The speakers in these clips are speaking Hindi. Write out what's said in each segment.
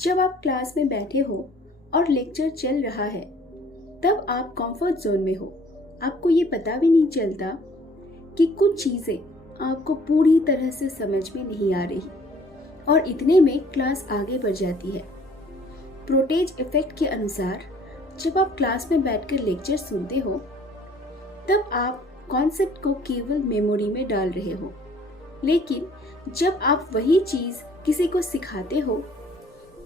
जब आप क्लास में बैठे हो और लेक्चर चल रहा है, तब आप कंफर्ट जोन में हो। आपको ये पता भी नहीं चलता कि कुछ चीज़ें आपको पूरी तरह से समझ में नहीं आ रही और इतने में क्लास आगे बढ़ जाती है। प्रोटेज इफेक्ट के अनुसार जब आप क्लास में बैठकर लेक्चर सुनते हो, तब आप कॉन्सेप्ट को केवल मेमोरी में डाल रहे हो, लेकिन जब आप वही चीज़ किसी को सिखाते हो,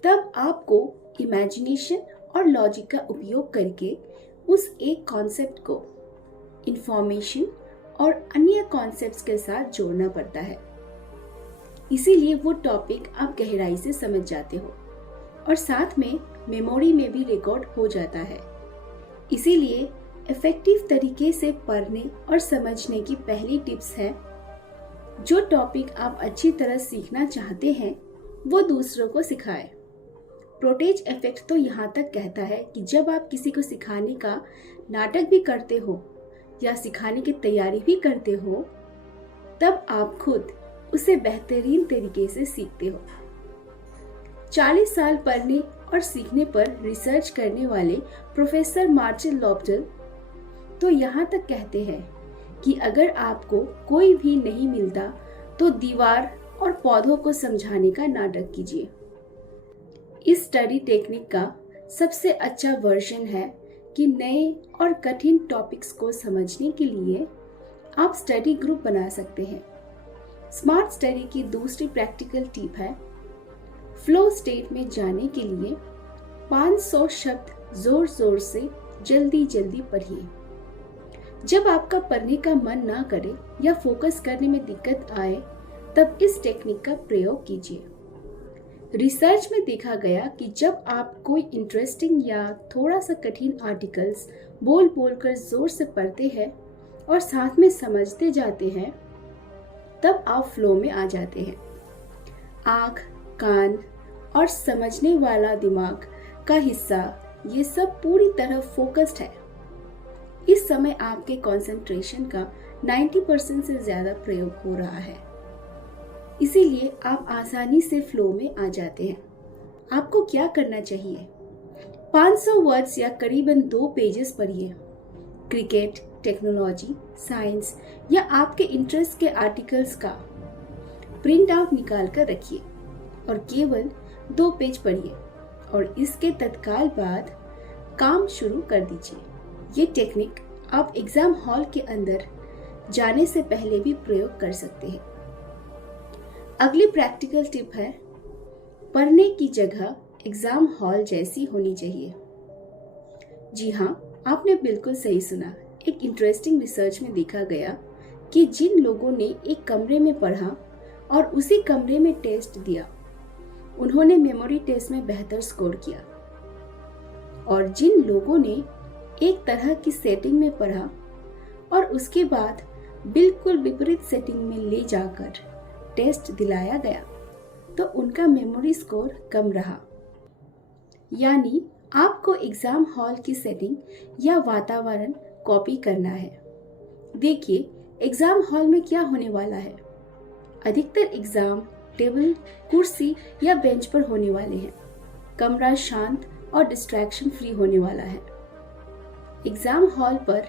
तब आपको इमेजिनेशन और लॉजिक का उपयोग करके उस एक कॉन्सेप्ट को इंफॉर्मेशन और अन्य कॉन्सेप्ट्स के साथ जोड़ना पड़ता है। इसीलिए वो टॉपिक आप गहराई से समझ जाते हो और साथ में मेमोरी में भी रिकॉर्ड हो जाता है। इसीलिए इफेक्टिव तरीके से पढ़ने और समझने की पहली टिप्स है, जो टॉपिक आप अच्छी तरह सीखना चाहते हैं वो दूसरों को सिखाएं। प्रोटेज इफेक्ट तो यहाँ तक कहता है कि जब आप किसी को सिखाने का नाटक भी करते हो या सिखाने की तैयारी भी करते हो, तब आप खुद उसे बेहतरीन तरीके से सीखते हो। 40 साल पढ़ने और सीखने पर रिसर्च करने वाले प्रोफेसर मार्टिन लॉबटल तो यहाँ तक कहते हैं कि अगर आपको कोई भी नहीं मिलता तो दीवार और पौधों को समझाने का नाटक कीजिए। इस स्टडी टेक्निक का सबसे अच्छा वर्जन है कि नए और कठिन टॉपिक्स को समझने के लिए आप स्टडी ग्रुप बना सकते हैं। स्मार्ट स्टडी की दूसरी प्रैक्टिकल टिप है, फ्लो स्टेट में जाने के लिए 500 शब्द जोर जोर से जल्दी जल्दी पढ़िए। जब आपका पढ़ने का मन ना करे या फोकस करने में दिक्कत आए, तब इस टेक्निक का प्रयोग कीजिए। रिसर्च में देखा गया कि जब आप कोई इंटरेस्टिंग या थोड़ा सा कठिन आर्टिकल्स बोल बोल कर जोर से पढ़ते हैं और साथ में समझते जाते हैं, तब आप फ्लो में आ जाते हैं। आँख, कान और समझने वाला दिमाग का हिस्सा, ये सब पूरी तरह फोकस्ड है। इस समय आपके कंसंट्रेशन का 90% से ज़्यादा प्रयोग हो रहा है, इसीलिए आप आसानी से फ्लो में आ जाते हैं। आपको क्या करना चाहिए? 500 वर्ड्स या करीबन 2 पेजेस पढ़िए। क्रिकेट, टेक्नोलॉजी, साइंस या आपके इंटरेस्ट के आर्टिकल्स का प्रिंट आउट निकाल कर रखिए और केवल 2 पेज पढ़िए और इसके तत्काल बाद काम शुरू कर दीजिए। ये टेक्निक आप एग्जाम हॉल के अंदर जाने से पहले भी प्रयोग कर सकते हैं। अगली प्रैक्टिकल टिप है, पढ़ने की जगह एग्जाम हॉल जैसी होनी चाहिए। जी हाँ, आपने बिल्कुल सही सुना। एक इंटरेस्टिंग रिसर्च में देखा गया कि जिन लोगों ने एक कमरे में पढ़ा और उसी कमरे में टेस्ट दिया, उन्होंने मेमोरी टेस्ट में बेहतर स्कोर किया, और जिन लोगों ने एक तरह की सेटिंग में पढ़ा और उसके बाद बिल्कुल विपरीत सेटिंग में ले जाकर टेस्ट दिलाया गया, तो उनका मेमोरी स्कोर कम रहा। यानी आपको एग्जाम हॉल की सेटिंग या वातावरण कॉपी करना है। देखिए, एग्जाम हॉल में क्या होने वाला है। अधिकतर एग्जाम टेबल, कुर्सी या बेंच पर होने वाले हैं। कमरा शांत और डिस्ट्रैक्शन फ्री होने वाला है। एग्जाम हॉल पर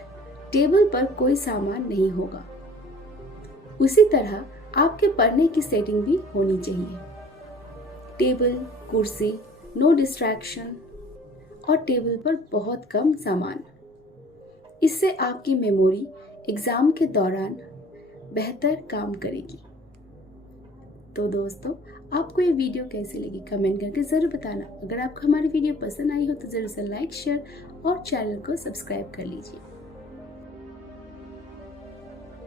टेबल पर कोई सामान नहीं होगा। उसी तरह आपके पढ़ने की सेटिंग भी होनी चाहिए। टेबल, कुर्सी, नो डिस्ट्रैक्शन और टेबल पर बहुत कम सामान। इससे आपकी मेमोरी एग्जाम के दौरान बेहतर काम करेगी। तो दोस्तों, आपको ये वीडियो कैसी लगी कमेंट करके ज़रूर बताना। अगर आपको हमारी वीडियो पसंद आई हो तो ज़रूर से लाइक, शेयर और चैनल को सब्सक्राइब कर लीजिए।